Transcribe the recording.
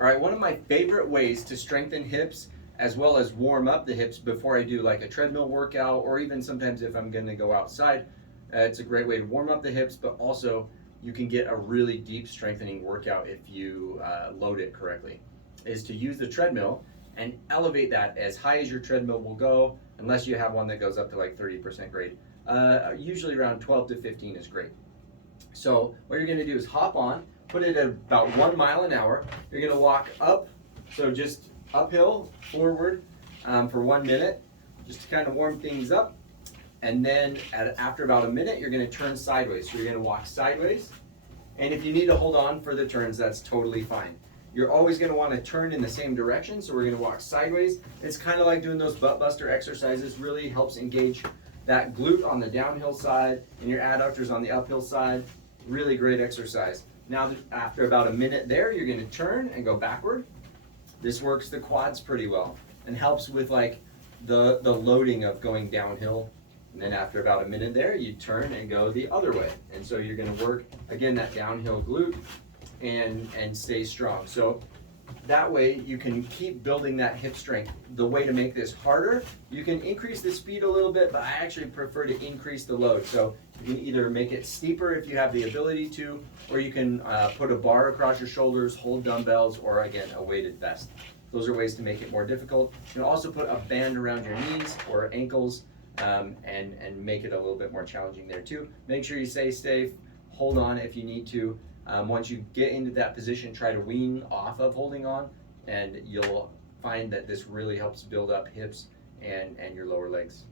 All right, one of my favorite ways to strengthen hips as well as warm up the hips before I do like a treadmill workout, or even sometimes if I'm gonna go outside, it's a great way to warm up the hips, but also you can get a really deep strengthening workout if you load it correctly, is to use the treadmill and elevate that as high as your treadmill will go, unless you have one that goes up to like 30% grade. Usually around 12 to 15 is great. So what you're gonna do is hop on, put it at about 1 mile an hour. You're gonna walk up, so just uphill, forward for 1 minute, just to kind of warm things up. And then after about a minute, you're gonna turn sideways. So you're gonna walk sideways. And if you need to hold on for the turns, that's totally fine. You're always gonna wanna turn in the same direction, so we're gonna walk sideways. It's kind of like doing those butt buster exercises, really helps engage that glute on the downhill side and your adductors on the uphill side. Really great exercise. Now, after about a minute there, you're gonna turn and go backward. This works the quads pretty well and helps with like the loading of going downhill. And then after about a minute there, you turn and go the other way. And so you're gonna work, again, that downhill glute and stay strong. So that way you can keep building that hip strength. The way to make this harder, you can increase the speed a little bit, but I actually prefer to increase the load. So you can either make it steeper if you have the ability to, or you can put a bar across your shoulders, hold dumbbells, or again, a weighted vest. Those are ways to make it more difficult. You can also put a band around your knees or ankles and make it a little bit more challenging there too. Make sure you stay safe, hold on if you need to. Once you get into that position, try to wean off of holding on, and you'll find that this really helps build up hips and your lower legs.